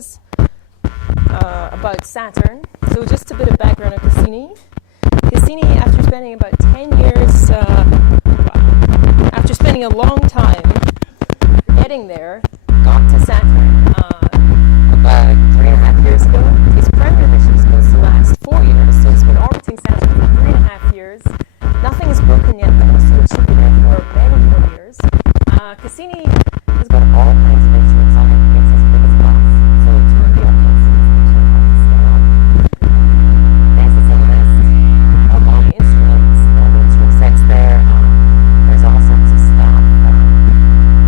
was about Saturn. So just a bit of background on Cassini. Cassini, after spending about 10 years, after spending a long time getting there, got to Saturn about 3.5 years ago. His primary mission is supposed to last 4 years, so it's been orbiting Saturn for 3.5 years. Nothing is broken yet, though, so it should be there for many more years. Cassini has got all kinds of instruments on it. It's as big as glass, so it's really up to see this picture of the scale up. This is a list of all the instruments, all the instrument sets there. There's all sorts of stuff. The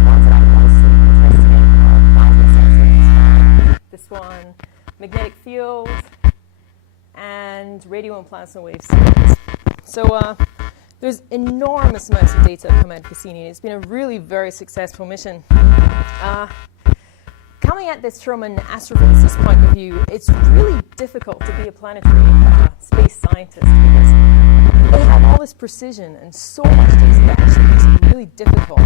ones that I'm mostly interested in are plasma sensors. This one, magnetic field, and radio and plasma wave sensors. So there's enormous amounts of data come out of Cassini. It's been a really very successful mission. Coming at this from an astrophysicist point of view, it's really difficult to be a planetary space scientist because they have all this precision and so much data that actually makes it really difficult.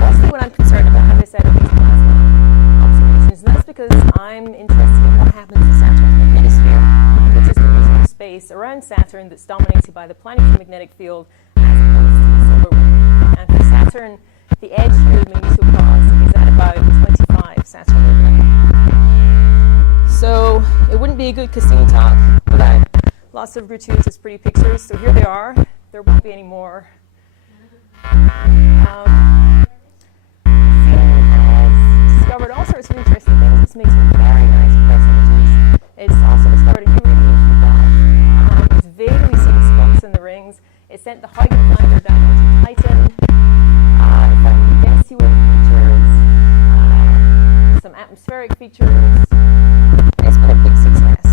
Mostly what I'm concerned about, as I said, are these plasma observations. And that's because I'm interested in what happens to Saturn's magnetosphere, which is the region of space around Saturn that's dominated by the planetary magnetic field as opposed to the solar one. And for Saturn, the edge here of the magnetocause is at about 25 Saturn Earth. So it wouldn't be a good Cassini talk without lots of gratuitous pretty pictures. So here they are. There won't be any more. Discovered all sorts of interesting things. This makes some very nice press images. It's also discovered a new radiation belt. It's vaguely seen spots in the rings. It sent the Huygens liner down into Titan. It found density wave features, some atmospheric features. It's been a big success.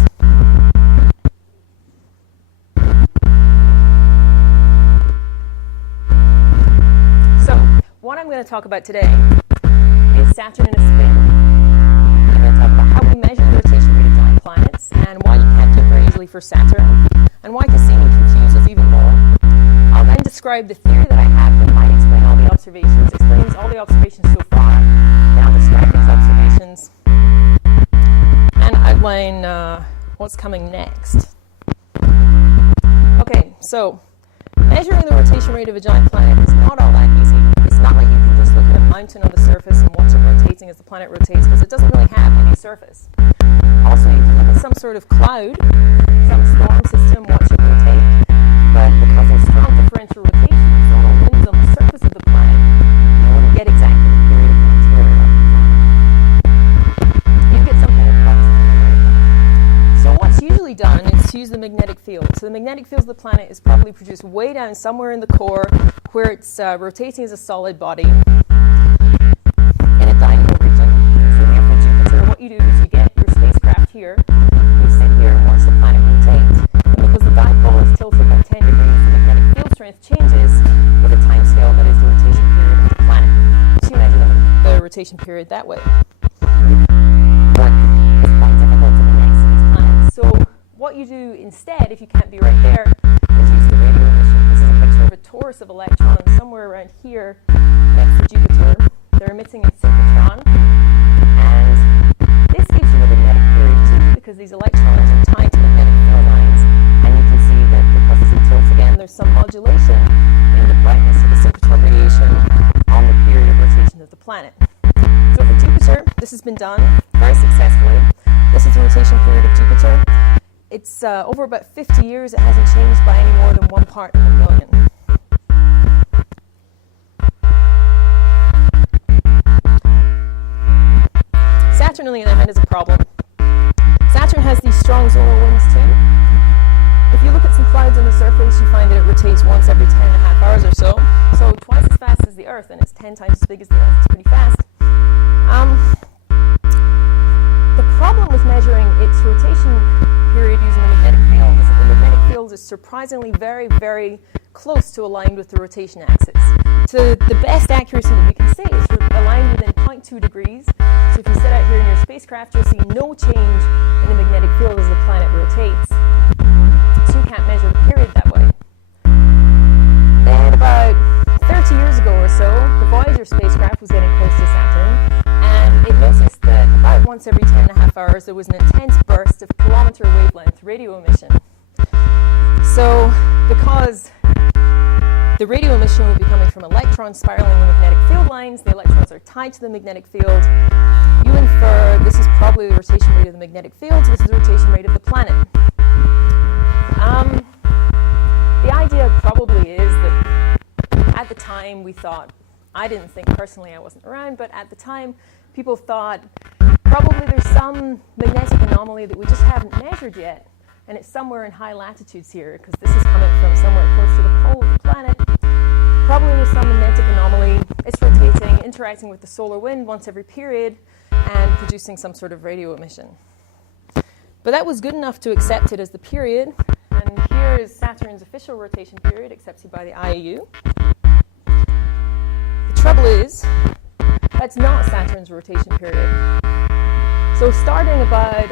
So, what I'm going to talk about today is Saturn in a spin. I'm going to talk about how we measure the rotation rate of giant planets and why you can't do it very easily for Saturn and why Cassini confuses even more. I'll then describe the theory that I have that might explain all the observations, explains all the observations so far, and I'll describe these observations and outline what's coming next. Okay, so measuring the rotation rate of a giant planet is not all that easy. It's not like you can just look at a mountain on the surface and watch it rotating as the planet rotates, because it doesn't really have any surface. Also, you can look at some sort of cloud, some storm system, watch it rotate, but because there's strong differential rotation, so the winds on the surface of the planet, you wouldn't get exactly the period of the interior of the planet. You get something approximately. So what's usually done is to use the magnetic field. So the magnetic field of the planet is probably produced way down somewhere in the core, where it's rotating as a solid body in a diagonal region. So here for Jupiter, what you do is you get your spacecraft here, you sit here and watch the planet rotate. And because the dipole is tilted by 10 degrees, the magnetic field strength changes with a time scale that is the rotation period of the planet. So you measure the rotation period that way. But it's quite difficult to connect to these planets. So what you do instead, if you can't be right there, is use the radio emission. This is a picture of a torus of electrons somewhere around here next to Jupiter. They're emitting a synchrotron, and this gives you a magnetic period too, because these electrons are tied to magnetic field lines, and you can see that because it's in tilt again, there's some modulation in the brightness of the synchrotron radiation on the period of rotation of the planet. So for Jupiter, this has been done very successfully. This is the rotation period of Jupiter. It's over about 50 years. It hasn't changed by any more than 1 part in a million. Saturn, on the other hand, is a problem. Saturn has these strong zonal winds too. If you look at some clouds on the surface, you find that it rotates once every 10.5 hours or so. So twice as fast as the Earth, and it's 10 times as big as the Earth. It's pretty fast. The problem with measuring its rotation period using the magnetic field is that the magnetic field is surprisingly very, very close to aligned with the rotation axis. So the best accuracy that we can say is aligned within 0.2 degrees. So if you sit out here in your spacecraft, you'll see no change in the magnetic field as the planet rotates. So you can't measure the period that way. Then about 30 occurs, there was an intense burst of kilometer wavelength radio emission. So because the radio emission will be coming from electrons spiraling the magnetic field lines, the electrons are tied to the magnetic field, you infer this is probably the rotation rate of the magnetic field, so this is the rotation rate of the planet. The idea probably is that at the time we thought, I didn't think personally, I wasn't around, but at the time people thought probably there's some magnetic anomaly that we just haven't measured yet, and it's somewhere in high latitudes here, because this is coming from somewhere close to the pole of the planet. Probably there's some magnetic anomaly, it's rotating, interacting with the solar wind once every period, and producing some sort of radio emission. But that was good enough to accept it as the period, and here is Saturn's official rotation period, accepted by the IAU. The trouble is, that's not Saturn's rotation period. So starting about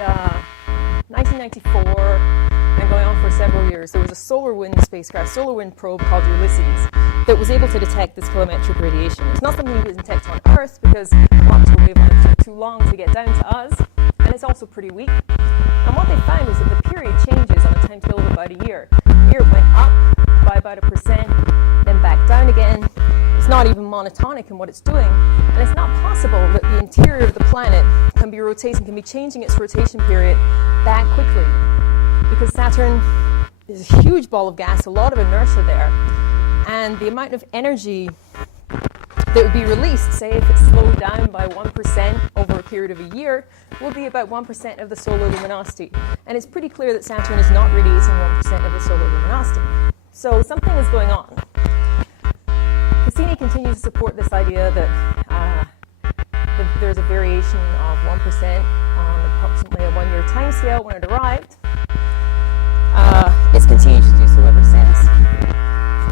1994 and going on for several years, there was a solar wind spacecraft, solar wind probe called Ulysses, that was able to detect this kilometric radiation. It's not something you can detect on Earth because kilometer wavelengths are too long to get down to us, and it's also pretty weak. And what they found is that the period changes on a timescale of about a year. Here it went up by about 1%, then back down again. It's not even monotonic in what it's doing, and it's not possible that the interior of the planet can be rotating, can be changing its rotation period that quickly, because Saturn is a huge ball of gas, a lot of inertia there, and the amount of energy that would be released, say if it's slowed down by 1% over a period of a year, will be about 1% of the solar luminosity. And it's pretty clear that Saturn is not radiating 1% of the solar luminosity. So something is going on. Cassini continues to support this idea that there's a variation of 1% on approximately a 1-year timescale when it arrived. It's continued to do so ever since.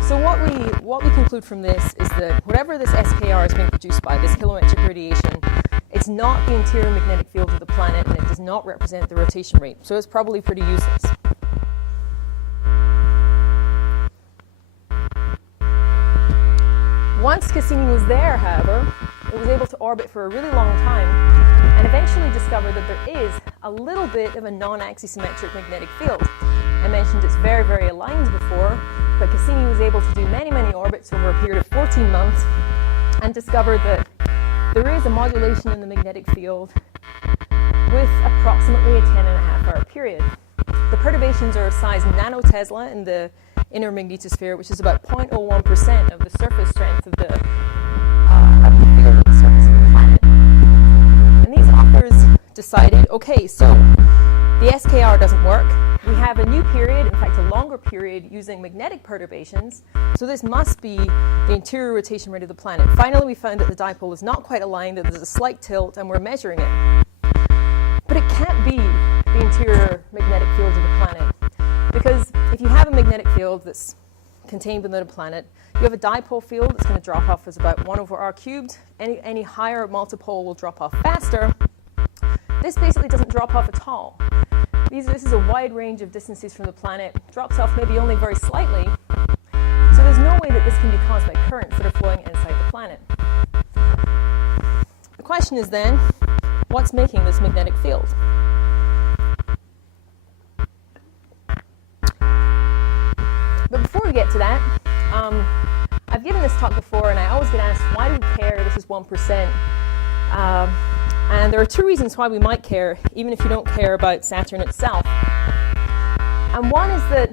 So what we conclude from this is that whatever this SKR is being produced by, this kilometric radiation, it's not the interior magnetic field of the planet, and it does not represent the rotation rate. So it's probably pretty useless. Once Cassini was there, however, it was able to orbit for a really long time and eventually discovered that there is a little bit of a non-axisymmetric magnetic field. I mentioned it's very, very aligned before, but Cassini was able to do many, many orbits over a period of 14 months and discovered that there is a modulation in the magnetic field with approximately a 10.5-hour period. The perturbations are of size nanotesla in the inner magnetosphere, which is about 0.01% of the surface strength of the field of the surface of the planet. And these authors decided, okay, so the SKR doesn't work. We have a new period, in fact a longer period, using magnetic perturbations. So this must be the interior rotation rate of the planet. Finally, we found that the dipole is not quite aligned, that there's a slight tilt, and we're measuring it. But it can't be the interior magnetic field of the planet. Because if you have a magnetic field that's contained within a planet, you have a dipole field that's going to drop off as about 1 over r cubed. Any higher multipole will drop off faster. This basically doesn't drop off at all. This is a wide range of distances from the planet, drops off maybe only very slightly. So there's no way that this can be caused by currents that are flowing inside the planet. The question is then, what's making this magnetic field? But before we get to that, I've given this talk before, and I always get asked, why do we care? This is 1%. And there are 2 reasons why we might care, even if you don't care about Saturn itself. And one is that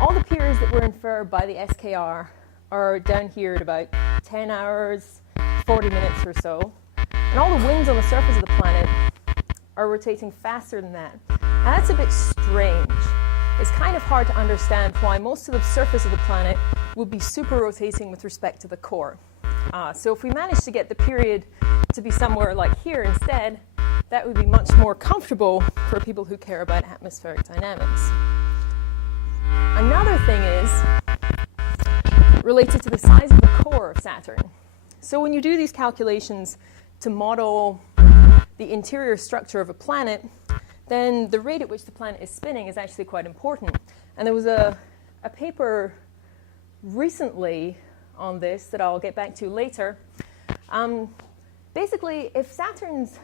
all the periods that were inferred by the SKR are down here at about 10 hours, 40 minutes or so. And all the winds on the surface of the planet are rotating faster than that. And that's a bit strange. It's kind of hard to understand why most of the surface of the planet would be super rotating with respect to the core. So if we manage to get the period to be somewhere like here instead, that would be much more comfortable for people who care about atmospheric dynamics. Another thing is related to the size of the core of Saturn. So when you do these calculations to model the interior structure of a planet, then the rate at which the planet is spinning is actually quite important. And there was a paper recently on this that I'll get back to later. Basically, if Saturn's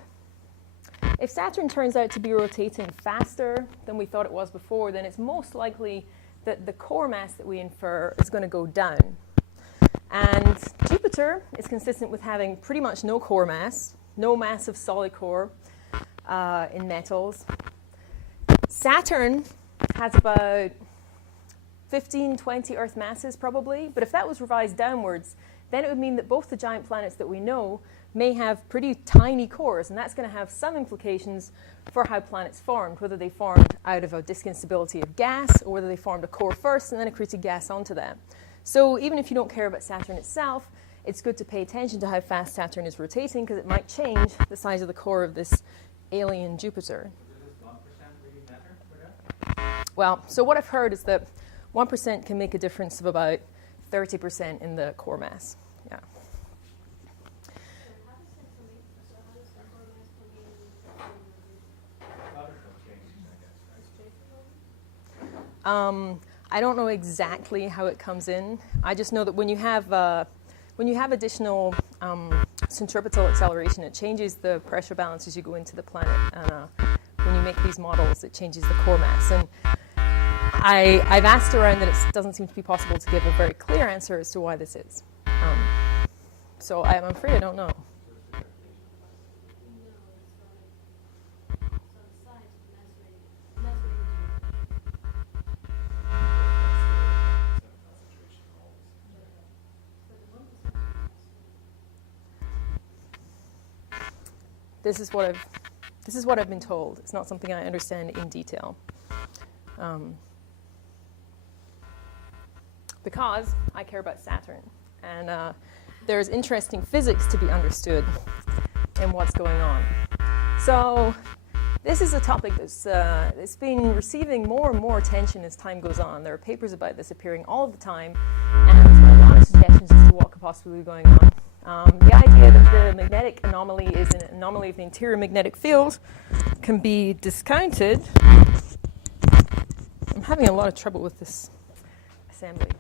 if Saturn turns out to be rotating faster than we thought it was before, then it's most likely that the core mass that we infer is going to go down. And Jupiter is consistent with having pretty much no core mass, no massive solid core in metals. Saturn has about 15, 20 Earth masses probably, but if that was revised downwards, then it would mean that both the giant planets that we know may have pretty tiny cores, and that's going to have some implications for how planets formed, whether they formed out of a disk instability of gas, or whether they formed a core first and then accreted gas onto that. So even if you don't care about Saturn itself, it's good to pay attention to how fast Saturn is rotating, because it might change the size of the core of this alien Jupiter. Does 1% really matter for that? Well, so what I've heard is that 1% can make a difference of about 30% in the core mass. Yeah. I don't know exactly how it comes in. I just know that when you have additional centripetal acceleration, it changes the pressure balance as you go into the planet. And when you make these models, it changes the core mass. And I've asked around that it doesn't seem to be possible to give a very clear answer as to why this is. So I'm afraid I don't know. This is what I've been told. It's not something I understand in detail. Because I care about Saturn, and there's interesting physics to be understood in what's going on. So this is a topic that's been receiving more and more attention as time goes on. There are papers about this appearing all of the time, and there are a lot of suggestions as to what could possibly be going on. The idea that the magnetic anomaly is an anomaly of the interior magnetic field can be discounted. I'm having a lot of trouble with this assembly.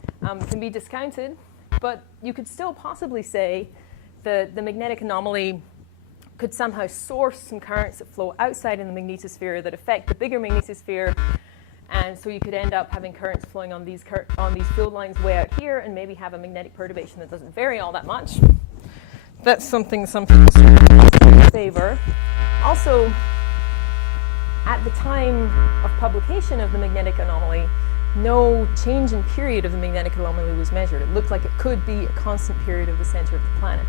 Can be discounted, but you could still possibly say that the magnetic anomaly could somehow source some currents that flow outside in the magnetosphere that affect the bigger magnetosphere, and so you could end up having currents flowing on these field lines way out here, and maybe have a magnetic perturbation that doesn't vary all that much. That's something some people favor. Also, at the time of publication of the magnetic anomaly, no change in period of the magnetic anomaly was measured. It looked like it could be a constant period of the center of the planet.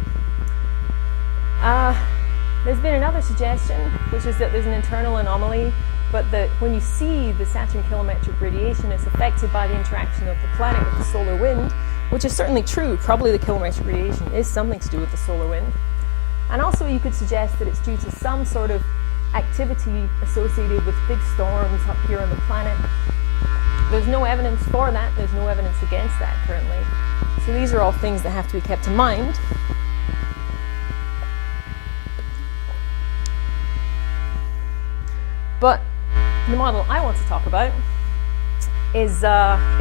There's been another suggestion, which is that there's an internal anomaly, but that when you see the Saturn kilometric radiation, it's affected by the interaction of the planet with the solar wind, which is certainly true. Probably the kilometric radiation is something to do with the solar wind. And also you could suggest that it's due to some sort of activity associated with big storms up here on the planet. There's no evidence for that. There's no evidence against that currently. So these are all things that have to be kept in mind. But the model I want to talk about is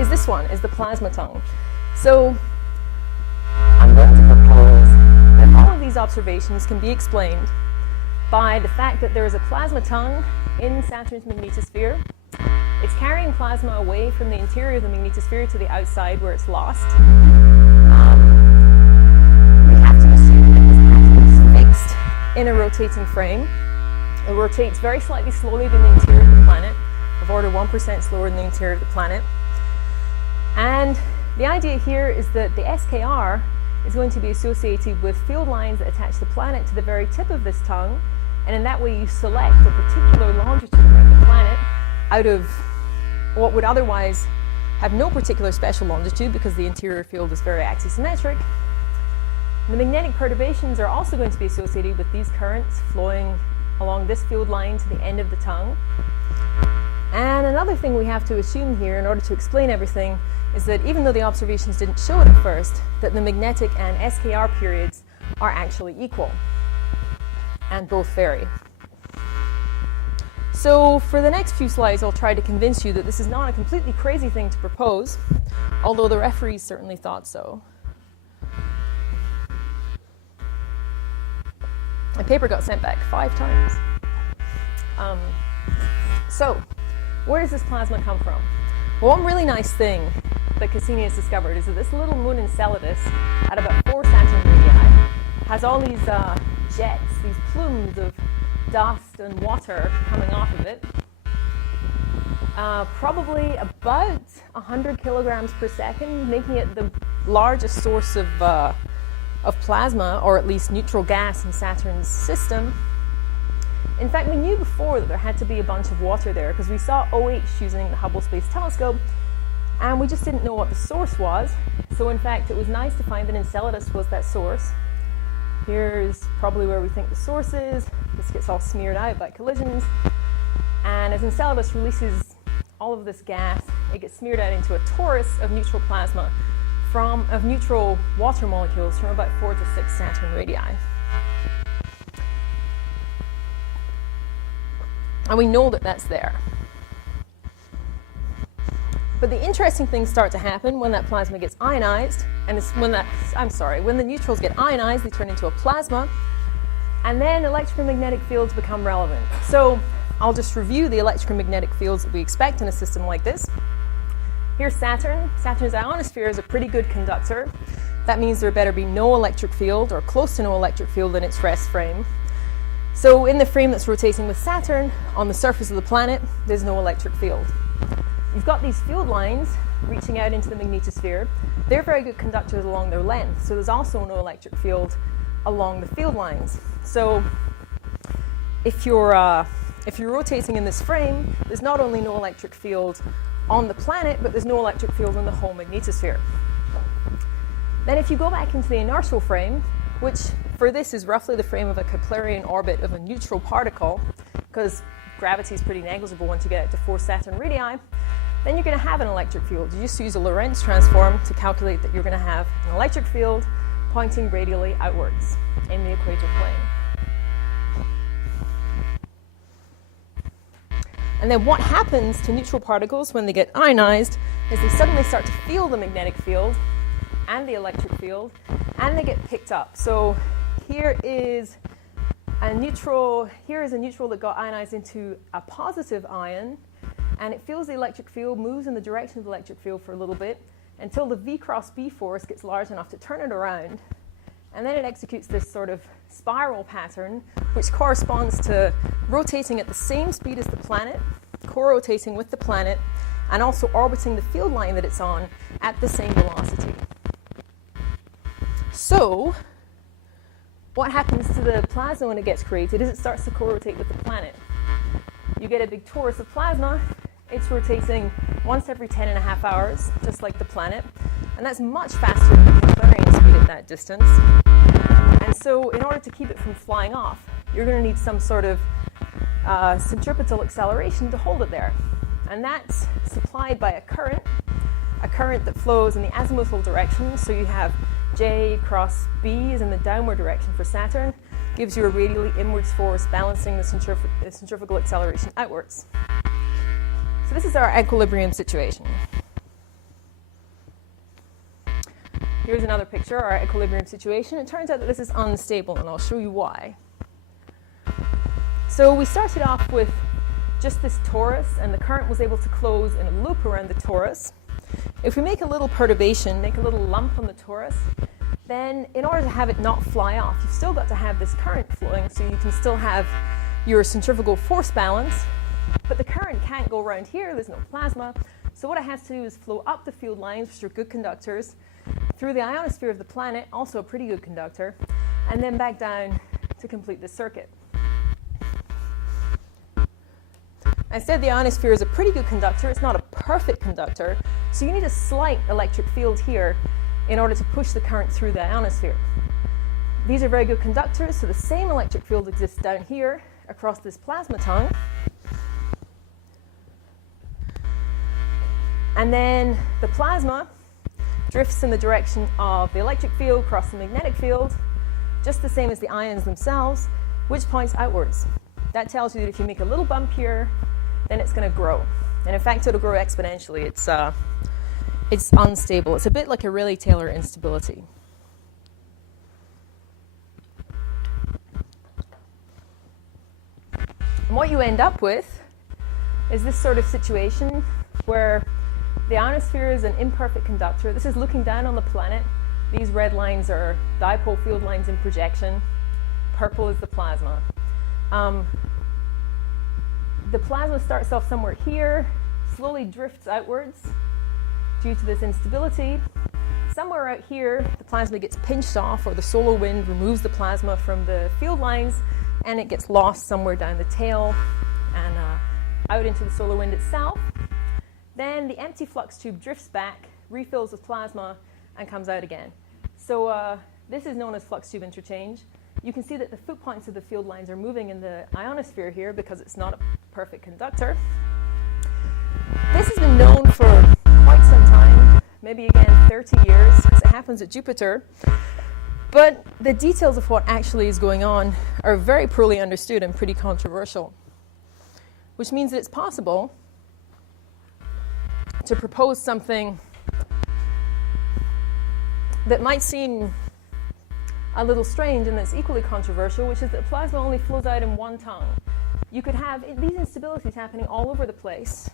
this one, is the plasma tongue. So I'm going to propose that all of these observations can be explained by the fact that there is a plasma tongue in Saturn's magnetosphere. It's carrying plasma away from the interior of the magnetosphere to the outside where it's lost. We have to assume that this plasma is fixed in a rotating frame. It rotates very slightly slowly than the interior of the planet, of order 1% slower than the interior of the planet. And the idea here is that the SKR is going to be associated with field lines that attach the planet to the very tip of this tongue, and in that way you select a particular longitude around the planet out of what would otherwise have no particular special longitude because the interior field is very axisymmetric. The magnetic perturbations are also going to be associated with these currents flowing along this field line to the end of the tongue. And another thing we have to assume here in order to explain everything is that even though the observations didn't show it at first, that the magnetic and SKR periods are actually equal and both vary. So for the next few slides, I'll try to convince you that this is not a completely crazy thing to propose, although the referees certainly thought so. My paper got sent back 5 times. So, where does this plasma come from? Well, one really nice thing that Cassini has discovered is that this little moon Enceladus, at about 4 Saturn radii, has all these jets, these plumes of dust and water coming off of it. Probably about 100 kilograms per second, making it the largest source of plasma, or at least neutral gas, in Saturn's system. In fact, we knew before that there had to be a bunch of water there because we saw OH using the Hubble Space Telescope, and we just didn't know what the source was. So in fact, it was nice to find that Enceladus was that source. Here's probably where we think the source is. This gets all smeared out by collisions. And as Enceladus releases all of this gas, it gets smeared out into a torus of neutral plasma of neutral water molecules from about 4 to 6 Saturn radii. And we know that that's there. But the interesting things start to happen when that plasma gets ionized, and it's when the neutrals get ionized, they turn into a plasma, and then electromagnetic fields become relevant. So I'll just review the electromagnetic fields that we expect in a system like this. Here's Saturn. Saturn's ionosphere is a pretty good conductor. That means there better be no electric field, or close to no electric field, in its rest frame. So in the frame that's rotating with Saturn, on the surface of the planet, there's no electric field. You've got these field lines reaching out into the magnetosphere. They're very good conductors along their length, so there's also no electric field along the field lines. So if you're rotating in this frame, there's not only no electric field on the planet, but there's no electric field in the whole magnetosphere. Then if you go back into the inertial frame, which for this is roughly the frame of a Keplerian orbit of a neutral particle, because gravity is pretty negligible once you get out to 4 Saturn radii, then you're going to have an electric field. You just use a Lorentz transform to calculate that you're going to have an electric field pointing radially outwards in the equator plane. And then what happens to neutral particles when they get ionized is they suddenly start to feel the magnetic field and the electric field, and they get picked up. So here is a neutral that got ionized into a positive ion, and it feels the electric field, moves in the direction of the electric field for a little bit until the V cross B force gets large enough to turn it around. And then it executes this sort of spiral pattern, which corresponds to rotating at the same speed as the planet, co-rotating with the planet, and also orbiting the field line that it's on at the same velocity. So what happens to the plasma when it gets created is it starts to co-rotate with the planet. You get a big torus of plasma. It's rotating once every 10.5 hours, just like the planet. And that's much faster than the Keplerian speed at that distance. And so in order to keep it from flying off, you're going to need some sort of centripetal acceleration to hold it there. And that's supplied by a current that flows in the azimuthal direction. So you have J cross B is in the downward direction for Saturn, gives you a radially inwards force balancing the centrifugal acceleration outwards. So this is our equilibrium situation. Here's another picture, our equilibrium situation. It turns out that this is unstable, and I'll show you why. So we started off with just this torus, and the current was able to close in a loop around the torus. If we make a little perturbation, make a little lump on the torus, then in order to have it not fly off, you've still got to have this current flowing, so you can still have your centrifugal force balance, but the current can't go around here, there's no plasma, so what it has to do is flow up the field lines, which are good conductors, through the ionosphere of the planet, also a pretty good conductor, and then back down to complete the circuit. I said the ionosphere is a pretty good conductor. It's not a perfect conductor, so you need a slight electric field here in order to push the current through the ionosphere. These are very good conductors, so the same electric field exists down here across this plasma tongue. And then the plasma drifts in the direction of the electric field across the magnetic field, just the same as the ions themselves, which points outwards. That tells you that if you make a little bump here, then it's going to grow. And in fact, it'll grow exponentially. It's unstable. It's a bit like a Rayleigh-Taylor instability. And what you end up with is this sort of situation where the ionosphere is an imperfect conductor. This is looking down on the planet. These red lines are dipole field lines in projection. Purple is the plasma. The plasma starts off somewhere here, slowly drifts outwards due to this instability. Somewhere out here, the plasma gets pinched off, or the solar wind removes the plasma from the field lines, and it gets lost somewhere down the tail and out into the solar wind itself. Then the empty flux tube drifts back, refills with plasma, and comes out again. So this is known as flux tube interchange. You can see that the foot points of the field lines are moving in the ionosphere here because it's not a perfect conductor. This has been known for quite some time, maybe again 30 years, because it happens at Jupiter. But the details of what actually is going on are very poorly understood and pretty controversial, which means that it's possible to propose something that might seem a little strange and that's equally controversial, which is that plasma only flows out in one tongue. You could have these instabilities happening all over the place,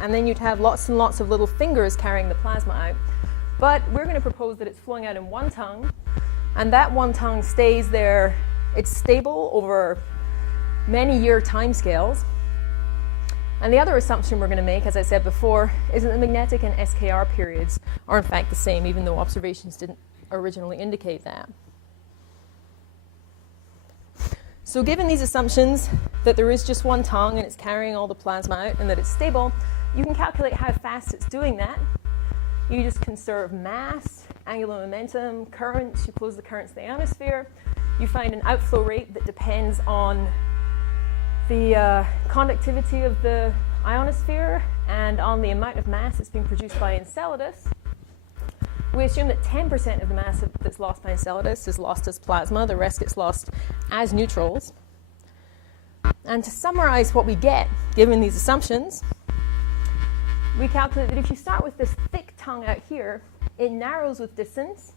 and then you'd have lots and lots of little fingers carrying the plasma out. But we're going to propose that it's flowing out in one tongue, and that one tongue stays there. It's stable over many year timescales. And the other assumption we're going to make, as I said before, is that the magnetic and SKR periods are in fact the same, even though observations didn't originally indicate that. So given these assumptions, that there is just one tongue and it's carrying all the plasma out and that it's stable, you can calculate how fast it's doing that. You just conserve mass, angular momentum, currents. You close the currents to the ionosphere. You find an outflow rate that depends on the conductivity of the ionosphere and on the amount of mass that's being produced by Enceladus. We assume that 10% of the mass that's lost by Enceladus is lost as plasma. The rest gets lost as neutrals. And to summarize what we get, given these assumptions, we calculate that if you start with this thick tongue out here, it narrows with distance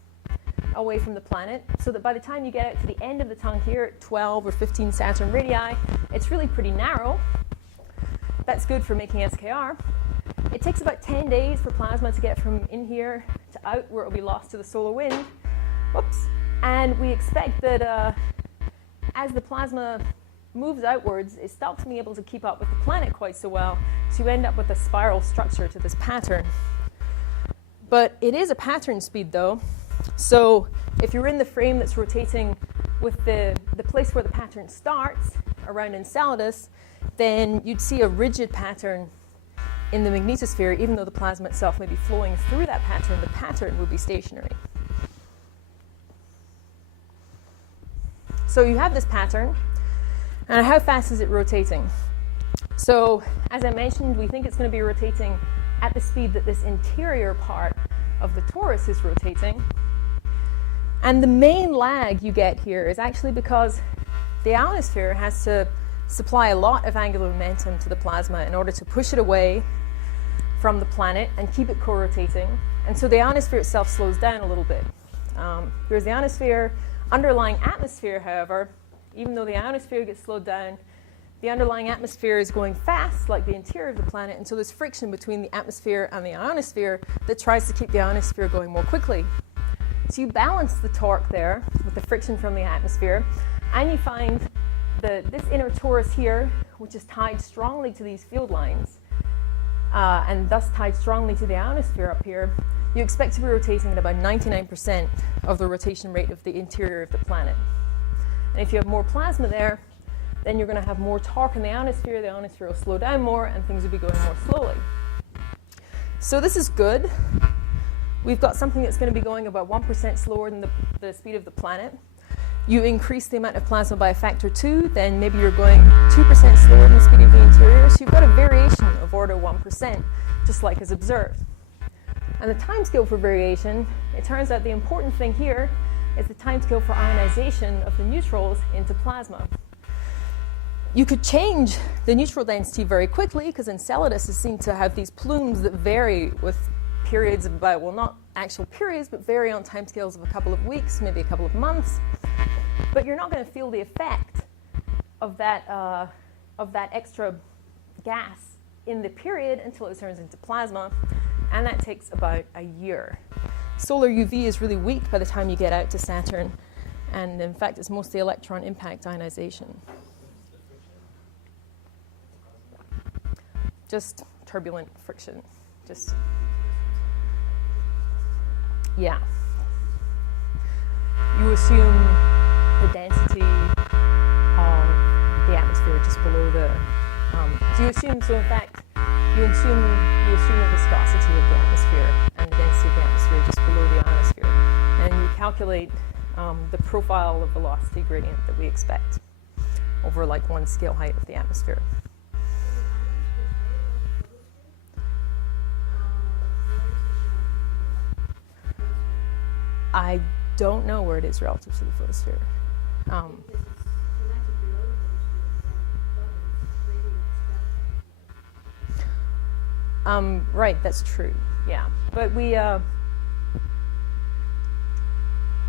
away from the planet, so that by the time you get out to the end of the tongue here at 12 or 15 Saturn radii, it's really pretty narrow. That's good for making SKR. It takes about 10 days for plasma to get from in here to out where it will be lost to the solar wind. Whoops. And we expect that as the plasma moves outwards, it stops being able to keep up with the planet quite so well, so you end up with a spiral structure to this pattern. But it is a pattern speed, though. So if you're in the frame that's rotating with the place where the pattern starts, around Enceladus, then you'd see a rigid pattern in the magnetosphere. Even though the plasma itself may be flowing through that pattern, the pattern would be stationary. So you have this pattern, and how fast is it rotating? So as I mentioned, we think it's going to be rotating at the speed that this interior part of the torus is rotating. And the main lag you get here is actually because the ionosphere has to supply a lot of angular momentum to the plasma in order to push it away from the planet and keep it co-rotating. And so the ionosphere itself slows down a little bit. Whereas the ionosphere, underlying atmosphere, however, even though the ionosphere gets slowed down, the underlying atmosphere is going fast, like the interior of the planet, and so there's friction between the atmosphere and the ionosphere that tries to keep the ionosphere going more quickly. So you balance the torque there with the friction from the atmosphere, and you find this inner torus here, which is tied strongly to these field lines, and thus tied strongly to the ionosphere up here, you expect to be rotating at about 99% of the rotation rate of the interior of the planet. And if you have more plasma there, then you're going to have more torque in the ionosphere will slow down more, and things will be going more slowly. So this is good. We've got something that's going to be going about 1% slower than the speed of the planet. You increase the amount of plasma by a factor 2, then maybe you're going 2% slower than the speed of the interior. So you've got a variation of order 1%, just like is observed. And the timescale for variation, it turns out the important thing here is the timescale for ionization of the neutrals into plasma. You could change the neutral density very quickly, because Enceladus is seen to have these plumes that vary with periods of about, well, not actual periods, but vary on timescales of a couple of weeks, maybe a couple of months. But you're not going to feel the effect of that of that extra gas in the period until it turns into plasma, and that takes about a year. Solar UV is really weak by the time you get out to Saturn, and in fact it's mostly electron impact ionization. Just turbulent friction. Just, yeah. You assume the density of the atmosphere just below the, so in fact, you assume the viscosity of the atmosphere and the density of the atmosphere just below the ionosphere. And you calculate the profile of velocity gradient that we expect over like one scale height of the atmosphere. I don't know where it is relative to the photosphere. Right, that's true, yeah. But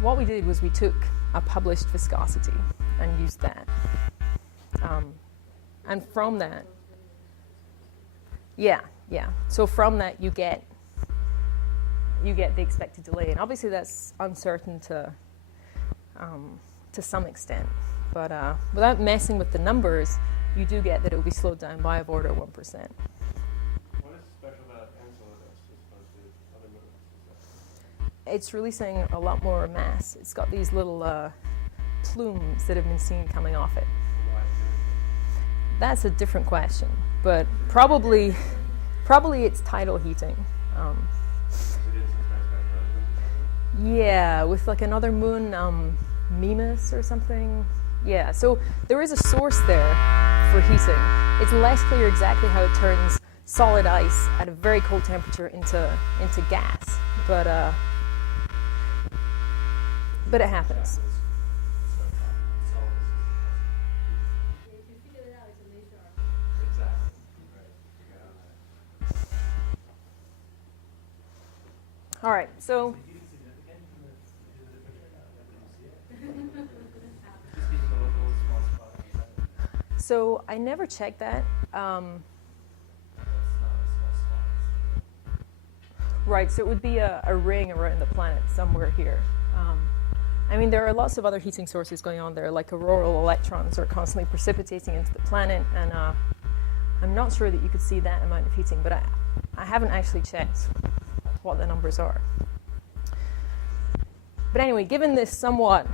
what we did was we took a published viscosity and used that. And from that, yeah. So from that you get the expected delay. And obviously that's uncertain to some extent. But without messing with the numbers, you do get that it will be slowed down by of order 1%. What is special about Enceladus as opposed to other moons? It's releasing a lot more mass. It's got these little plumes that have been seen coming off it. Why is it? That's a different question, but probably it's tidal heating. Yeah, with like another moon, Mimas or something. Yeah, so there is a source there for heating. It's less clear exactly how it turns solid ice at a very cold temperature into gas, but it happens. All right, so I never checked that. Right, so it would be a ring around the planet somewhere here. I mean, there are lots of other heating sources going on there, like auroral electrons are constantly precipitating into the planet, and I'm not sure that you could see that amount of heating, but I haven't actually checked what the numbers are. But anyway, given this somewhat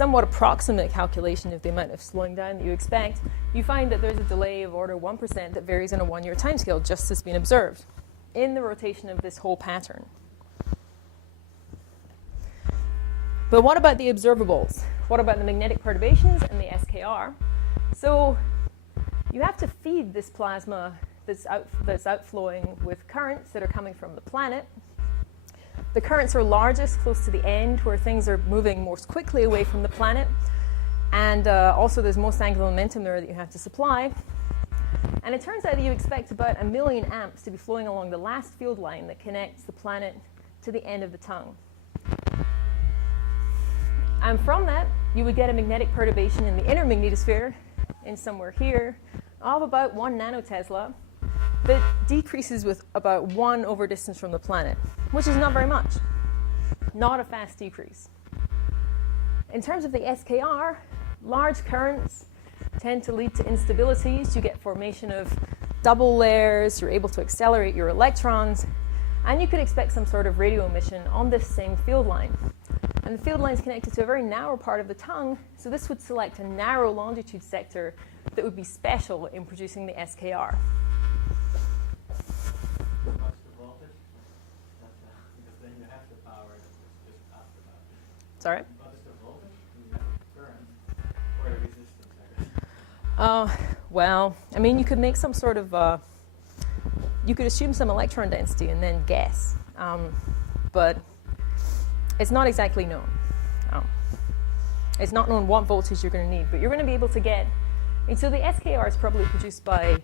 approximate calculation of the amount of slowing down that you expect, you find that there's a delay of order 1% that varies in a 1-year timescale, just as been observed in the rotation of this whole pattern. But what about the observables? What about the magnetic perturbations and the SKR? So you have to feed this plasma that's outflowing with currents that are coming from the planet. The currents are largest close to the end, where things are moving most quickly away from the planet. And also there's most angular momentum there that you have to supply. And it turns out that you expect about 1 million amps to be flowing along the last field line that connects the planet to the end of the tongue. And from that, you would get a magnetic perturbation in the inner magnetosphere, in somewhere here, of about 1 nanotesla, that decreases with about 1 over distance from the planet, which is not very much. Not a fast decrease. In terms of the SKR, large currents tend to lead to instabilities. You get formation of double layers, you're able to accelerate your electrons, and you could expect some sort of radio emission on this same field line. And the field line is connected to a very narrow part of the tongue, so this would select a narrow longitude sector that would be special in producing the SKR. Sorry? What is the voltage? You have the current or the resistance, I guess. Well, I mean, you could make some sort of, you could assume some electron density and then guess, but it's not exactly known. It's not known what voltage you're going to need, but you're going to be able to get, and so the SKR is probably produced by,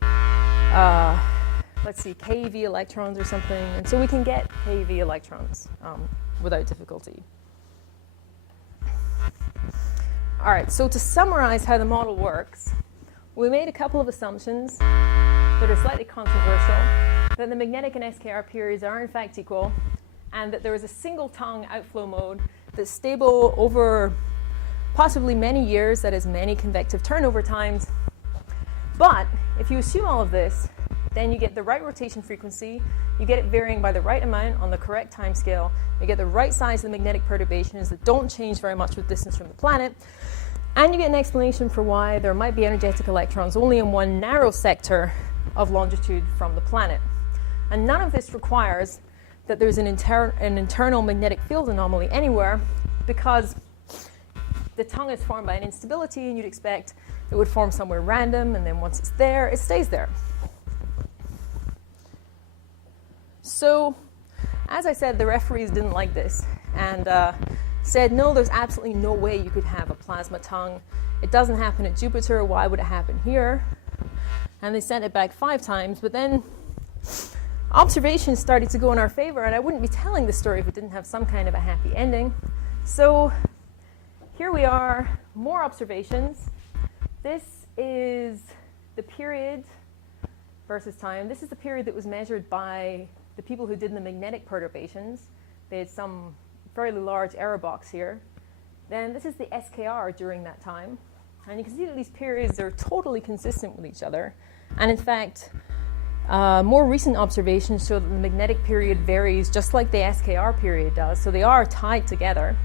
let's see, keV electrons or something, and so we can get keV electrons without difficulty. All right, so to summarize how the model works, we made a couple of assumptions that are slightly controversial, that the magnetic and SKR periods are in fact equal, and that there is a single tongue outflow mode that's stable over possibly many years, that is many convective turnover times. But if you assume all of this, then you get the right rotation frequency, you get it varying by the right amount on the correct time scale, you get the right size of the magnetic perturbations that don't change very much with distance from the planet, and you get an explanation for why there might be energetic electrons only in one narrow sector of longitude from the planet. And none of this requires that there's an internal magnetic field anomaly anywhere, because the tongue is formed by an instability, and you'd expect it would form somewhere random, and then once it's there, it stays there. So, as I said, the referees didn't like this, and said, no, there's absolutely no way you could have a plasma tongue. It doesn't happen at Jupiter. Why would it happen here? And they sent it back 5 times, but then observations started to go in our favor, and I wouldn't be telling this story if it didn't have some kind of a happy ending. So here we are, more observations. This is the period versus time. This is the period that was measured by the people who did the magnetic perturbations. They had some fairly large error box here. Then this is the SKR during that time. And you can see that these periods are totally consistent with each other. And in fact, more recent observations show that the magnetic period varies just like the SKR period does. So they are tied together.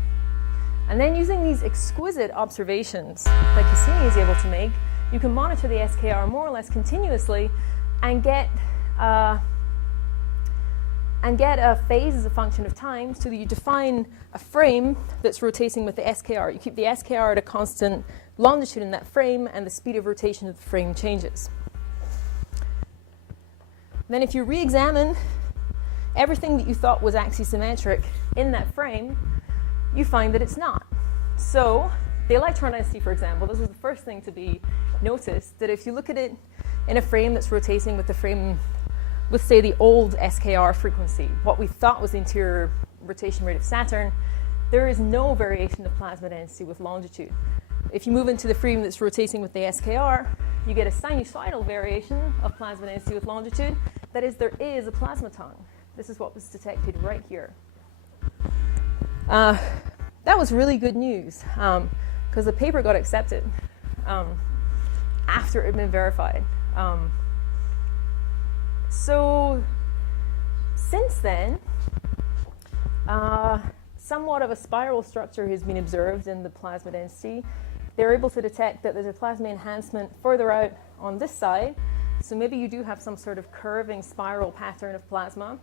And then using these exquisite observations that Cassini is able to make, you can monitor the SKR more or less continuously and get a phase as a function of time, so that you define a frame that's rotating with the SKR. You keep the SKR at a constant longitude in that frame, and the speed of rotation of the frame changes. Then if you re-examine everything that you thought was axisymmetric in that frame, you find that it's not. So the electron density, for example, this is the first thing to be noticed, that if you look at it in a frame that's rotating with the frame with, say, the old SKR frequency, what we thought was the interior rotation rate of Saturn, there is no variation of plasma density with longitude. If you move into the frame that's rotating with the SKR, you get a sinusoidal variation of plasma density with longitude. That is, there is a plasma tongue. This is what was detected right here. That was really good news, because the paper got accepted after it had been verified. So since then, somewhat of a spiral structure has been observed in the plasma density. They're able to detect that there's a plasma enhancement further out on this side. So maybe you do have some sort of curving spiral pattern of plasma.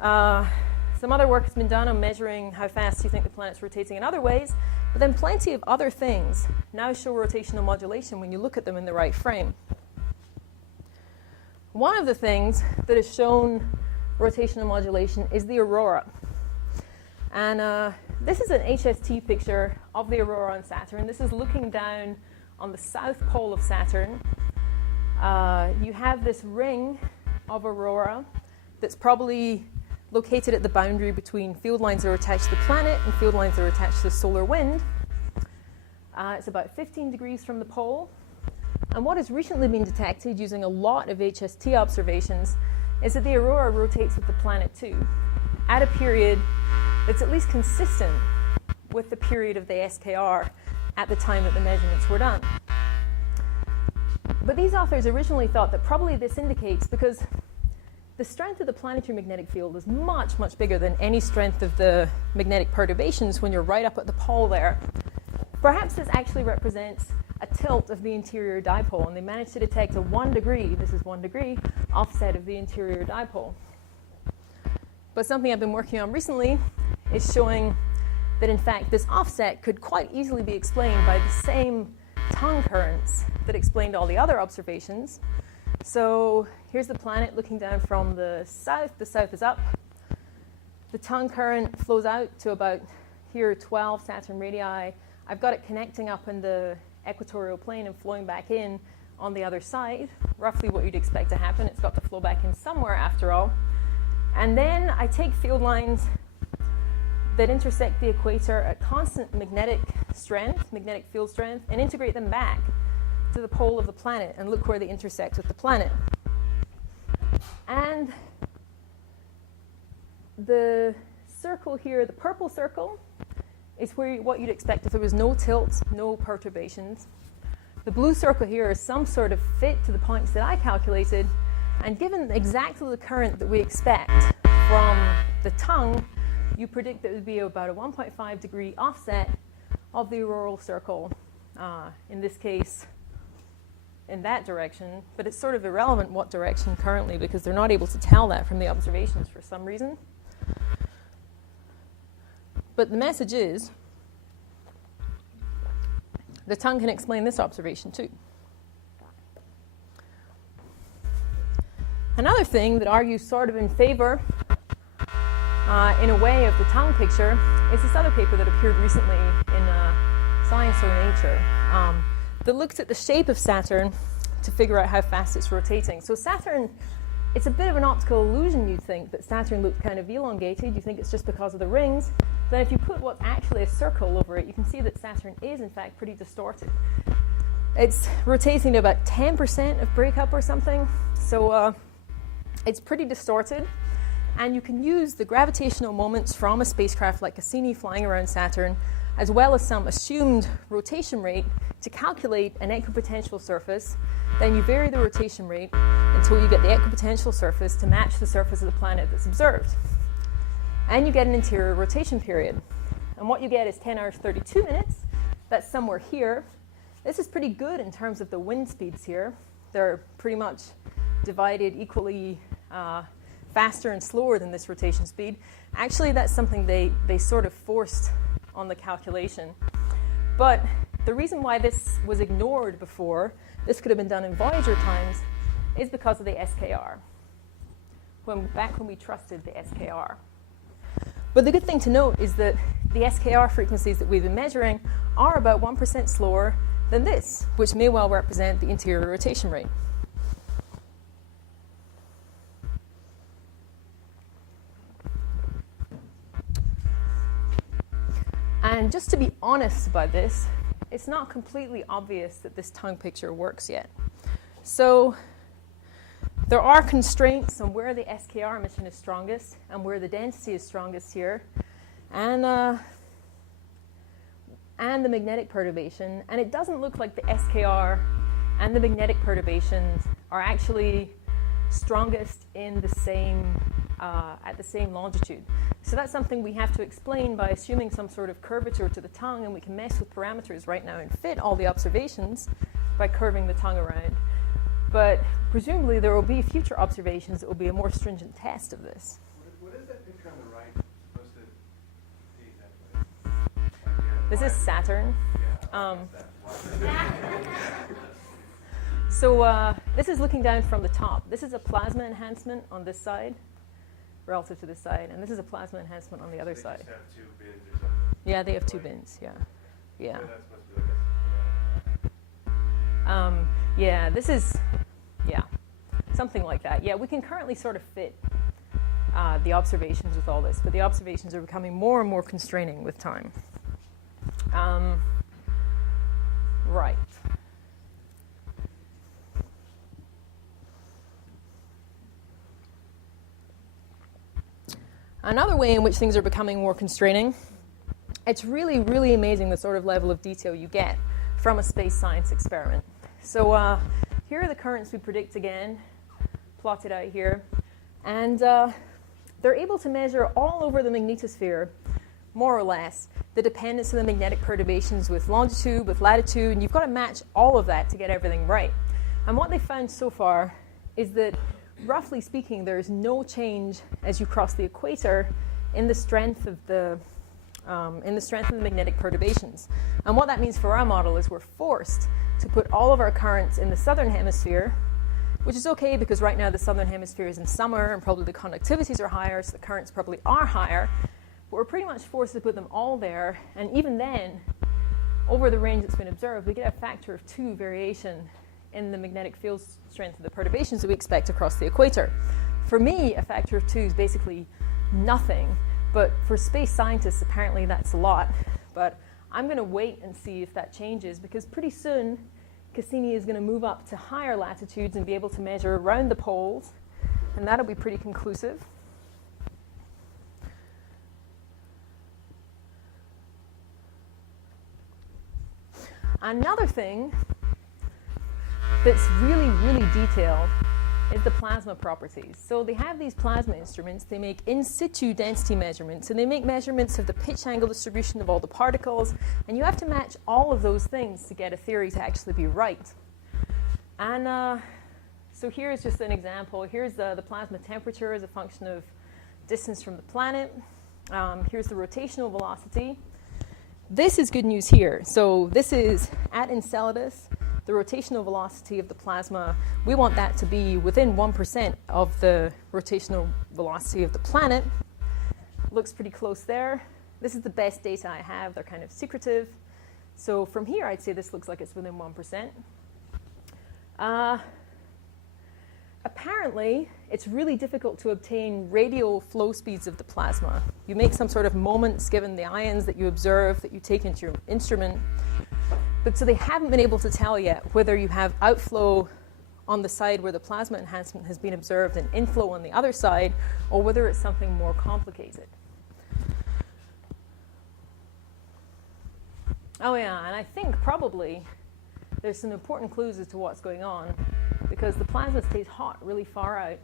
Some other work has been done on measuring how fast you think the planet's rotating in other ways, but then plenty of other things now show rotational modulation when you look at them in the right frame. One of the things that has shown rotational modulation is the aurora. And this is an HST picture of the aurora on Saturn. This is looking down on the south pole of Saturn. You have this ring of aurora that's probably located at the boundary between field lines that are attached to the planet and field lines that are attached to the solar wind. It's about 15 degrees from the pole. And what has recently been detected using a lot of HST observations is that the aurora rotates with the planet too, at a period that's at least consistent with the period of the SKR at the time that the measurements were done. But these authors originally thought that probably this indicates, because the strength of the planetary magnetic field is much, much bigger than any strength of the magnetic perturbations when you're right up at the pole there. Perhaps this actually represents a tilt of the interior dipole, and they managed to detect a 1 degree, this is 1 degree, offset of the interior dipole. But something I've been working on recently is showing that in fact this offset could quite easily be explained by the same tongue currents that explained all the other observations. So here's the planet looking down from the south is up. The tongue current flows out to about here 12 Saturn radii. I've got it connecting up in the equatorial plane and flowing back in on the other side, roughly what you'd expect to happen. It's got to flow back in somewhere after all. And then I take field lines that intersect the equator at constant magnetic strength, magnetic field strength, and integrate them back to the pole of the planet and look where they intersect with the planet. And the circle here, the purple circle, is what you'd expect if there was no tilt, no perturbations. The blue circle here is some sort of fit to the points that I calculated, and given exactly the current that we expect from the tongue, you predict that it would be about a 1.5 degree offset of the auroral circle, in this case, in that direction, but it's sort of irrelevant what direction currently because they're not able to tell that from the observations for some reason. But the message is, the tongue can explain this observation too. Another thing that argues sort of in favor, in a way, of the tongue picture is this other paper that appeared recently in Science or Nature that looks at the shape of Saturn to figure out how fast it's rotating. So Saturn, it's a bit of an optical illusion, you'd think, that Saturn looked kind of elongated. You think it's just because of the rings. Then if you put what's actually a circle over it, you can see that Saturn is, in fact, pretty distorted. It's rotating to about 10% of breakup or something. So it's pretty distorted. And you can use the gravitational moments from a spacecraft like Cassini flying around Saturn, as well as some assumed rotation rate, to calculate an equipotential surface. Then you vary the rotation rate until you get the equipotential surface to match the surface of the planet that's observed. And you get an interior rotation period. And what you get is 10 hours, 32 minutes. That's somewhere here. This is pretty good in terms of the wind speeds here. They're pretty much divided equally faster and slower than this rotation speed. Actually, that's something they sort of forced on the calculation. But the reason why this was ignored before, this could have been done in Voyager times, is because of the SKR, back when we trusted the SKR. But the good thing to note is that the SKR frequencies that we've been measuring are about 1% slower than this, which may well represent the interior rotation rate. And just to be honest about this, it's not completely obvious that this tongue picture works yet. So there are constraints on where the SKR emission is strongest and where the density is strongest here, and the magnetic perturbation. And it doesn't look like the SKR and the magnetic perturbations are actually strongest in the same at the same longitude. So that's something we have to explain by assuming some sort of curvature to the tongue, and we can mess with parameters right now and fit all the observations by curving the tongue around. But presumably there will be future observations that will be a more stringent test of this. What is that picture on the right supposed to be exactly? This is Saturn. Yeah. So this is looking down from the top. This is a plasma enhancement on this side relative to this side, and this is a plasma enhancement on the other side. They just have two bins or something. Yeah, they have two bins, yeah. So that's supposed to be like Yeah, this is, something like that. Yeah, we can currently sort of fit the observations with all this, but the observations are becoming more and more constraining with time. Right. Another way in which things are becoming more constraining, it's really, really amazing the sort of level of detail you get from a space science experiment. So here are the currents we predict again, plotted out here. And they're able to measure all over the magnetosphere, more or less, the dependence of the magnetic perturbations with longitude, with latitude, and you've got to match all of that to get everything right. And what they found so far is that, roughly speaking, there is no change as you cross the equator in the strength of the magnetic perturbations. And what that means for our model is we're forced to put all of our currents in the southern hemisphere, which is okay because right now the southern hemisphere is in summer and probably the conductivities are higher, so the currents probably are higher. But we're pretty much forced to put them all there, and even then, over the range that's been observed, we get a factor of 2 variation in the magnetic field strength of the perturbations that we expect across the equator. For me, a factor of 2 is basically nothing, but for space scientists, apparently that's a lot. But I'm going to wait and see if that changes, because pretty soon Cassini is going to move up to higher latitudes and be able to measure around the poles, and that'll be pretty conclusive. Another thing that's really, really detailed is the plasma properties. So they have these plasma instruments. They make in situ density measurements, and they make measurements of the pitch angle distribution of all the particles, and you have to match all of those things to get a theory to actually be right. And so here's just an example. Here's the plasma temperature as a function of distance from the planet. Here's the rotational velocity. This is good news here. So this is at Enceladus, the rotational velocity of the plasma. We want that to be within 1% of the rotational velocity of the planet. Looks pretty close there. This is the best data I have. They're kind of secretive. So from here, I'd say this looks like it's within 1%. Apparently, it's really difficult to obtain radial flow speeds of the plasma. You make some sort of moments given the ions that you observe that you take into your instrument. But so they haven't been able to tell yet whether you have outflow on the side where the plasma enhancement has been observed and inflow on the other side, or whether it's something more complicated. Oh yeah, and I think probably there's some important clues as to what's going on, because the plasma stays hot really far out,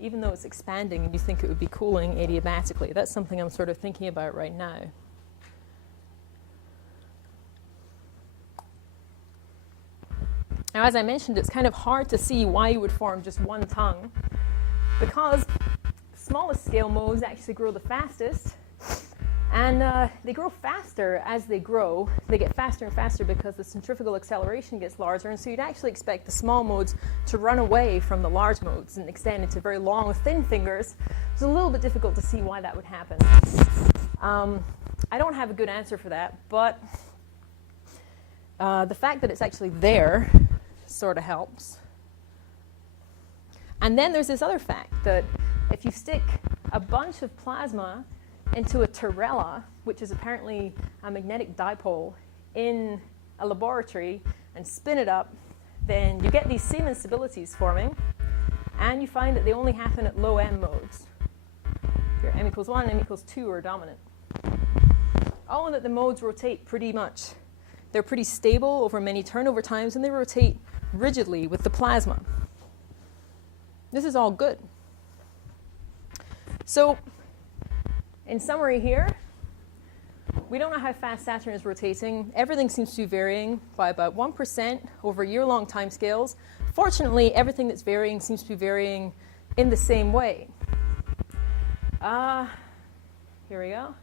even though it's expanding and you think it would be cooling adiabatically. That's something I'm sort of thinking about right now. Now, as I mentioned, it's kind of hard to see why you would form just one tongue, because the smallest scale modes actually grow the fastest, and they grow faster as they grow. They get faster and faster because the centrifugal acceleration gets larger, and so you'd actually expect the small modes to run away from the large modes and extend into very long, thin fingers. It's a little bit difficult to see why that would happen. I don't have a good answer for that, but the fact that it's actually there sort of helps. And then there's this other fact that if you stick a bunch of plasma into a terrella, which is apparently a magnetic dipole, in a laboratory and spin it up, then you get these same instabilities forming, and you find that they only happen at low m modes. Here, m equals 1, m equals 2 are dominant. Oh, and that the modes rotate pretty much. They're pretty stable over many turnover times, and they rotate rigidly with the plasma. This is all good. So, in summary here, we don't know how fast Saturn is rotating. Everything seems to be varying by about 1% over year-long timescales. Fortunately, everything that's varying seems to be varying in the same way. Here we go.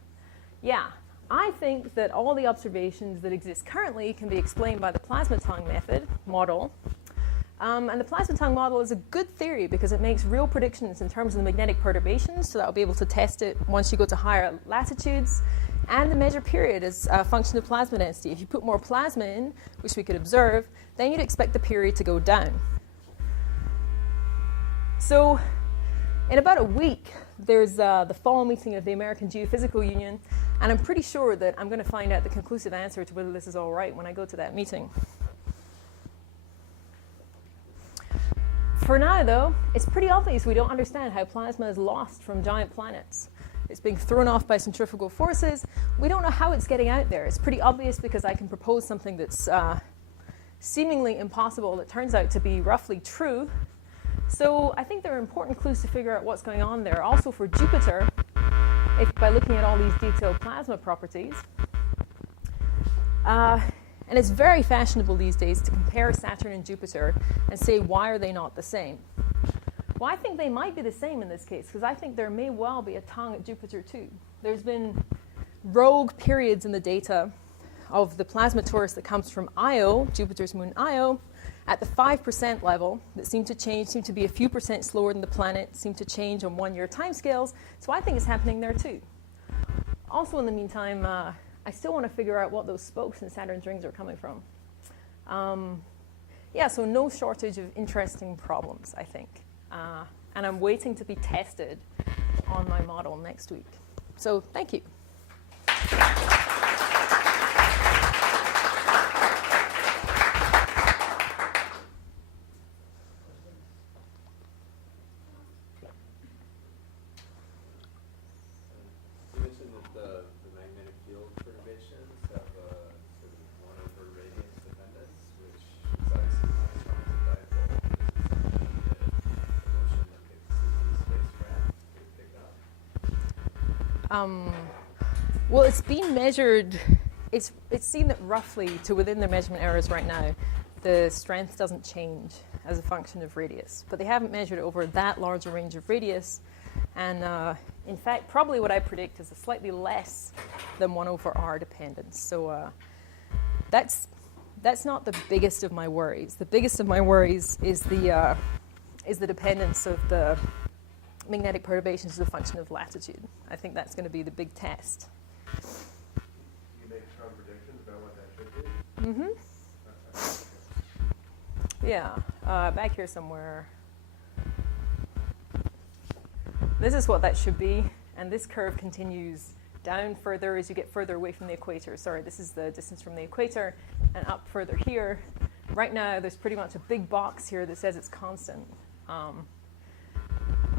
Yeah, I think that all the observations that exist currently can be explained by the plasma tongue method model. And the plasma tongue model is a good theory because it makes real predictions in terms of the magnetic perturbations, so that will be able to test it once you go to higher latitudes. And the measure period is a function of plasma density. If you put more plasma in, which we could observe, then you'd expect the period to go down. So in about a week, there's the fall meeting of the American Geophysical Union, and I'm pretty sure that I'm going to find out the conclusive answer to whether this is all right when I go to that meeting. For now, though, it's pretty obvious we don't understand how plasma is lost from giant planets. It's being thrown off by centrifugal forces. We don't know how it's getting out there. It's pretty obvious because I can propose something that's seemingly impossible that turns out to be roughly true. So I think there are important clues to figure out what's going on there. Also for Jupiter, by looking at all these detailed plasma properties. And it's very fashionable these days to compare Saturn and Jupiter and say, why are they not the same? Well, I think they might be the same in this case, because I think there may well be a tongue at Jupiter too. There's been rogue periods in the data of the plasma torus that comes from Io, Jupiter's moon Io, at the 5% level that seem to change, seem to be a few percent slower than the planet, seem to change on one-year timescales. So I think it's happening there too. Also, in the meantime, I still want to figure out what those spokes in Saturn's rings are coming from. Yeah, so no shortage of interesting problems, I think. And I'm waiting to be tested on my model next week. So thank you. Well, it's been measured. It's seen that roughly to within their measurement errors right now, the strength doesn't change as a function of radius. But they haven't measured it over that large a range of radius. And in fact, probably what I predict is a slightly less than 1 over r dependence. So that's not the biggest of my worries. The biggest of my worries is the dependence of the magnetic perturbations as a function of latitude. I think that's going to be the big test. You make strong predictions about what that should be? Mm-hmm. Yeah, back here somewhere. This is what that should be, and this curve continues down further as you get further away from the equator. Sorry, this is the distance from the equator, and up further here. Right now, there's pretty much a big box here that says it's constant.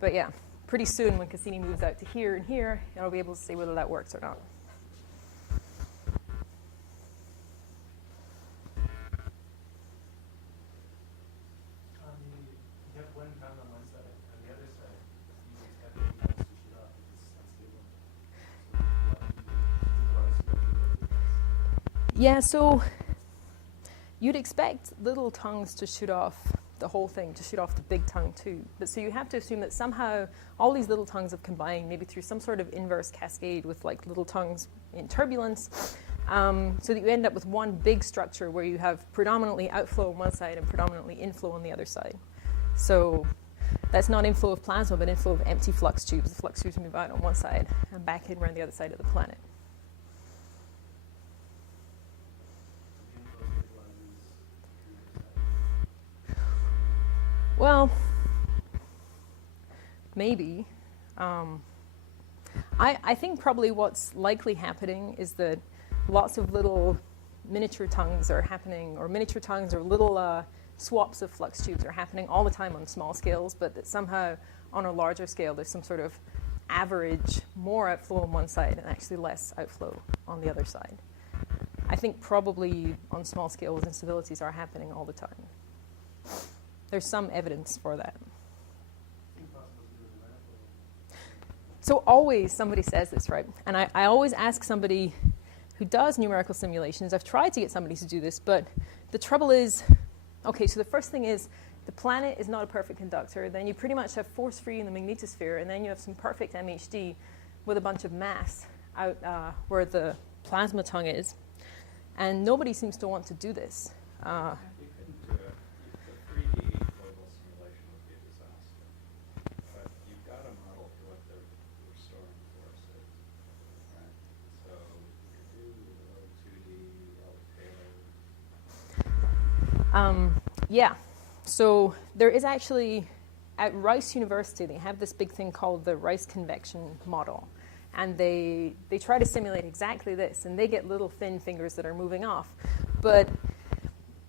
But yeah, pretty soon when Cassini moves out to here and here, I'll be able to say whether that works or not. You have one tongue on one side, on the other side, you expect the tongues to shoot off because it's unstable. Yeah, so you'd expect little tongues to shoot off the whole thing, to shoot off the big tongue too. But so you have to assume that somehow all these little tongues have combined, maybe through some sort of inverse cascade with like little tongues in turbulence, so that you end up with one big structure where you have predominantly outflow on one side and predominantly inflow on the other side. So that's not inflow of plasma, but inflow of empty flux tubes. The flux tubes move out on one side and back in around the other side of the planet. Well, maybe. I think probably what's likely happening is that lots of little miniature tongues are happening, or miniature tongues or little swaps of flux tubes are happening all the time on small scales, but that somehow on a larger scale there's some sort of average more outflow on one side and actually less outflow on the other side. I think probably on small scales instabilities are happening all the time. There's some evidence for that. So always somebody says this, right? And I always ask somebody who does numerical simulations. I've tried to get somebody to do this, but the trouble is, okay, so the first thing is the planet is not a perfect conductor. Then you pretty much have force free in the magnetosphere, and then you have some perfect MHD with a bunch of mass out where the plasma tongue is. And nobody seems to want to do this. You couldn't do it. The 3D global simulation would be a disaster. But you've got a model for what the restoring force is, right? So you could do a little 2D, Taylor. Yeah. So there is actually, at Rice University, they have this big thing called the Rice convection model. And they try to simulate exactly this, and they get little thin fingers that are moving off. But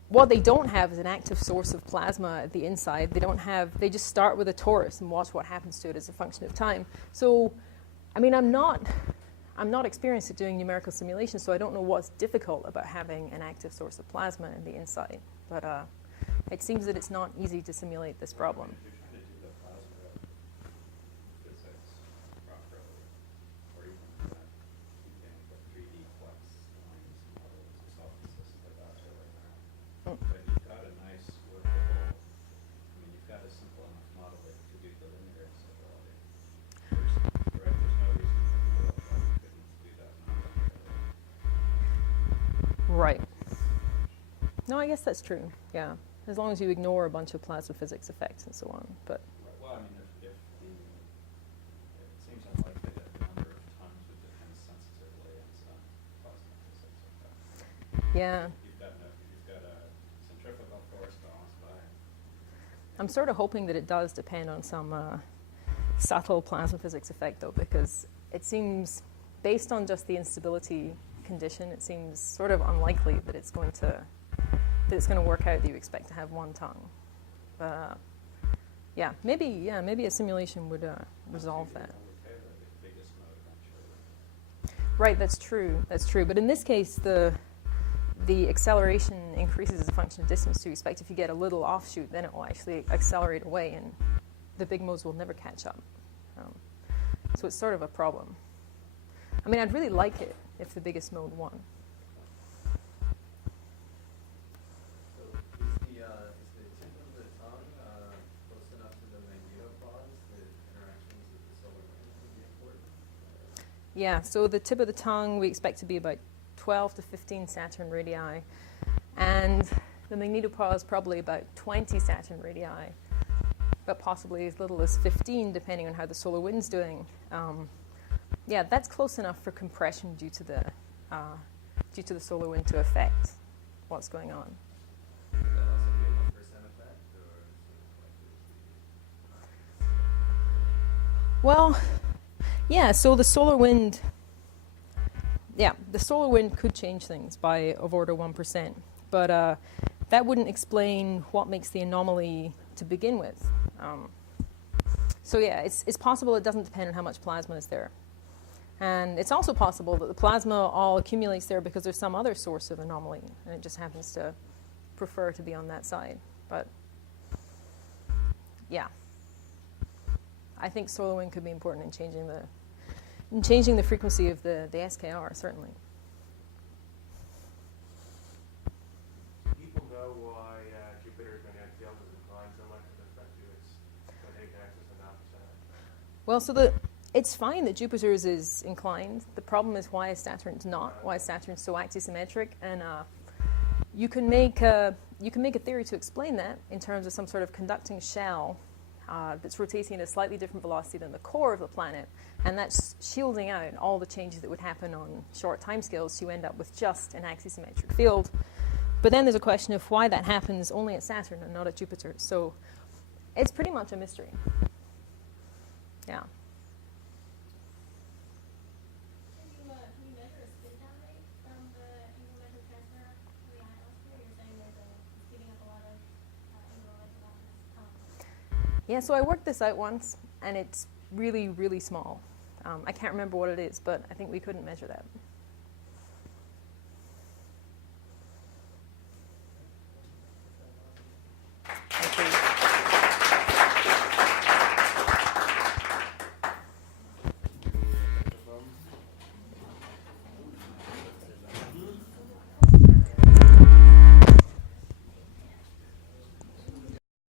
what they don't have is an active source of plasma at the inside. They just start with a torus and watch what happens to it as a function of time. So, I mean, I'm not experienced at doing numerical simulations, so I don't know what's difficult about having an active source of plasma in the inside. But it seems that it's not easy to simulate this problem. If you're trying to do the plasma physics properly, or even keeping the 3D flux lines models or self-consistent with that really now. But you've got a nice workable, you've got a simple enough model that could do the linear instability. There's no reason in the world why you couldn't do that non-linearly. Right. No, I guess that's true, yeah. As long as you ignore a bunch of plasma physics effects and so on. But Right. Well, I mean, if it seems unlikely that the number of tons would depend sensitively on some plasma physics effect. yeah, You've got a centrifugal force balanced by. I'm sort of hoping that it does depend on some subtle plasma physics effect, though, because it seems, based on just the instability condition, it seems sort of unlikely that it's going to work out that you expect to have one tongue. But maybe a simulation would resolve that. Right, that's true. But in this case, the acceleration increases as a function of distance. So you expect if you get a little offshoot, then it will actually accelerate away, and the big modes will never catch up. So it's sort of a problem. I mean, I'd really like it if the biggest mode won. So is the tip of the tongue close enough to the magnetopause that interactions with the solar wind would be important? Yeah, so the tip of the tongue we expect to be about 12 to 15 Saturn radii, and the magnetopause probably about 20 Saturn radii, but possibly as little as 15 depending on how the solar wind's doing. Yeah, that's close enough for compression due to the solar wind to affect what's going on. Would that also be a 1% effect, or sort of Well, yeah, so the solar wind could change things by of order 1%, but that wouldn't explain what makes the anomaly to begin with. So yeah, it's possible it doesn't depend on how much plasma is there. And it's also possible that the plasma all accumulates there because there's some other source of anomaly, and it just happens to prefer to be on that side. But yeah, I think solar wind could be important in changing the frequency of the SKR, certainly. Do people know why Jupiter's magnetic field has inclined so much with respect to its magnetic axis and opposite? Well, so it's fine that Jupiter's is inclined. The problem is why Saturn's not, why Saturn's so axisymmetric. And you can make a theory to explain that in terms of some sort of conducting shell that's rotating at a slightly different velocity than the core of the planet. And that's shielding out all the changes that would happen on short timescales, so you end up with just an axisymmetric field. But then there's a question of why that happens only at Saturn and not at Jupiter. So it's pretty much a mystery. Yeah. Can you measure a spin down rate from the angular momentum transfer from the ion here? You're saying there's it's giving up a lot of angular momentum on this tongue. Yeah, so I worked this out once, and it's really, really small. I can't remember what it is, but I think we couldn't measure that.